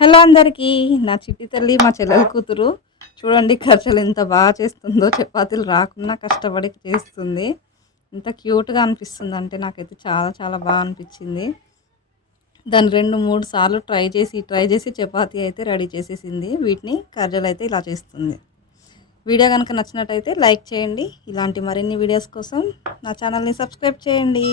Hello అందరికీ, నా చిట్టి తల్లి మా చెల్లెల కూతురు చూడండి ఖర్చులు ఎంత బాగా చేస్తుందో. చపాతీలు రాకున్నా కష్టపడి చేస్తుంది. ఎంత క్యూట్గా అనిపిస్తుంది అంటే నాకైతే చాలా చాలా బాగా అనిపించింది. దాన్ని 2-3 సార్లు ట్రై చేసి చపాతీ అయితే రెడీ చేసేసింది. వీటిని కర్జలు అయితే ఇలా చేస్తుంది. వీడియో కనుక నచ్చినట్టయితే లైక్ చేయండి. ఇలాంటి మరిన్ని వీడియోస్ కోసం నా ఛానల్ని సబ్స్క్రైబ్ చేయండి.